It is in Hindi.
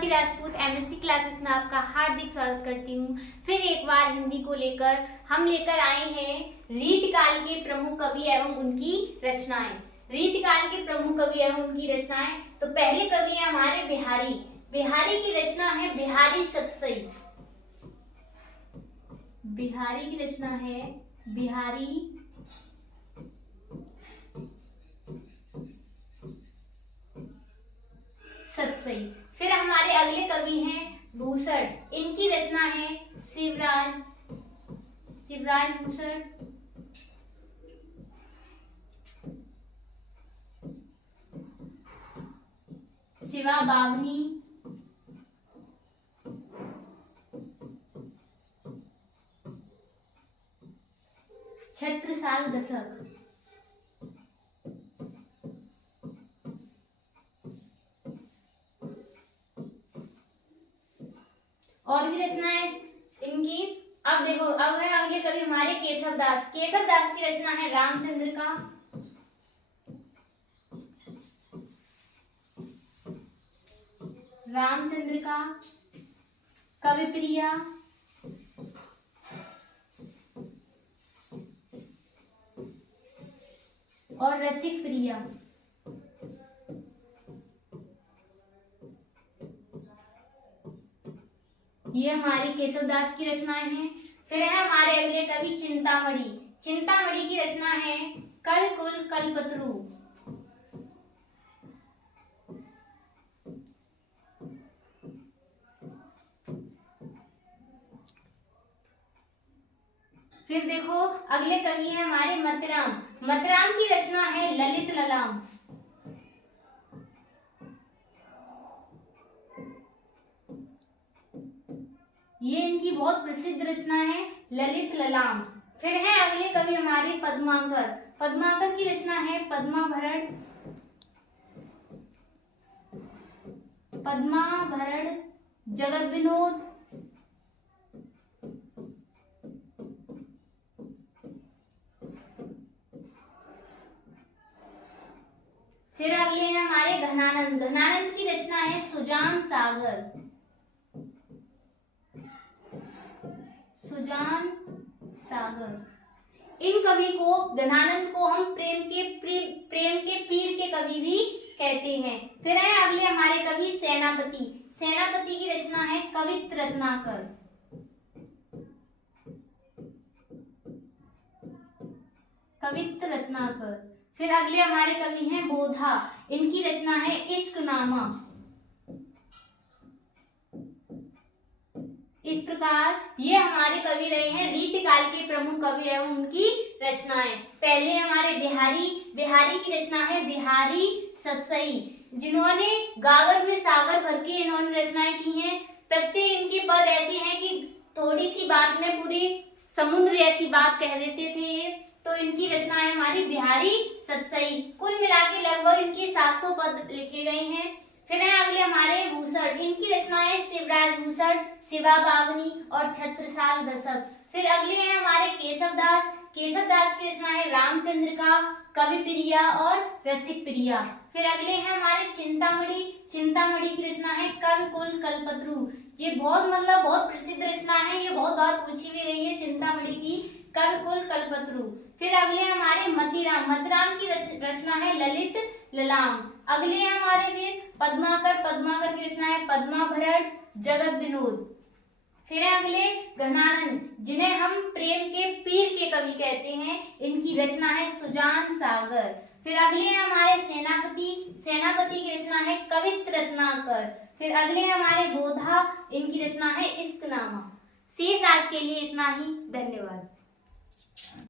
स्वाति राजपूत एमएससी क्लासेस में आपका हार्दिक स्वागत करती हूँ। फिर एक बार हिंदी को लेकर हम लेकर आए हैं रीतिकाल के प्रमुख कवि एवं उनकी रचनाएं। रीतिकाल के प्रमुख कवि एवं उनकी रचनाएं। तो पहले कवि है हमारे बिहारी। बिहारी की रचना है बिहारी सतसई। बिहारी की रचना है बिहारी सतसई। फिर हमारे अगले कवि हैं भूषण। इनकी रचना है शिवराज भूषण। शिवा बावनी। छत्रसाल दशक। और भी रचनाएं इनकी। अब देखो, अब है अगले कवि हमारे केशवदास। केशवदास की रचना है रामचंद्र का। रामचंद्र का कवि प्रिया और रसिक प्रिया। ये हमारी केशवदास की रचनाएं हैं। फिर है हमारे अगले कवि चिंतामणि। चिंतामणि की रचना है कलकुल कल्पतरु। फिर देखो अगले कवि हैं हमारे मतिराम। मतिराम की रचना है ललित ललाम। ये इनकी बहुत प्रसिद्ध रचना है ललित ललाम। फिर है अगले कवि हमारे पद्माकर। पद्माकर की रचना है पद्माभरण। पद्माभरण जगत विनोद। फिर अगले हैं हमारे घनानंद। घनानंद की रचना है सुजान सागर। सुजान सागर। इन कवि को, घनानंद को हम प्रेम के पीर के कवि भी कहते हैं। फिर है अगले हमारे कवि सेनापति। सेनापति की रचना है कवित्र रत्नाकर। कवित्र रत्नाकर। फिर अगले हमारे कवि हैं बोधा। इनकी रचना है इश्कनामा। इस प्रकार ये हमारे कवि रहे हैं रीतिकाल के प्रमुख कवि एवं उनकी रचनाएं। पहले हमारे बिहारी की रचना है बिहारी सतसई, जिन्होंने गागर में सागर भर के इन्होंने रचनाएं की हैं। प्रत्येक इनके पद ऐसे हैं कि थोड़ी सी बात में पूरी समुद्र ऐसी बात कह देते थे ये। तो इनकी रचना है हमारी बिहारी सतसई। कुल मिला के लगभग इनके 700 पद लिखे गए हैं। फिर है अगले हमारे भूषण। इनकी रचना है शिवराज भूषण, शिवा बावनी और छत्रसाल दशक। फिर अगले हैं हमारे केशवदास। केशवदास की रचना है रामचंद्र का कवि प्रिया और रसिक प्रिया। फिर अगले हैं हमारे चिंतामणि। चिंतामणि की रचना है कविकुल कल्पतरु। ये बहुत प्रसिद्ध रचना है, ये बहुत बार पूछी भी गई है चिंतामणि की कविकुल कल्पतरु। फिर अगले हमारे मतिराम। मतिराम की रचना है ललित ललाम। अगले हैं हमारे फिर पद्माकर। पद्माकर की रचना है पद्माभरण जगत विनोद। फिर अगले घनानंद, जिन्हें हम प्रेम के पीर के कवि कहते हैं। इनकी रचना है सुजान सागर। फिर अगले हैं हमारे सेनापति। सेनापति की रचना है कवित्र रत्नाकर। फिर अगले हैं हमारे बोधा। इनकी रचना है इश्कनामा। शेष आज के लिए इतना ही। धन्यवाद।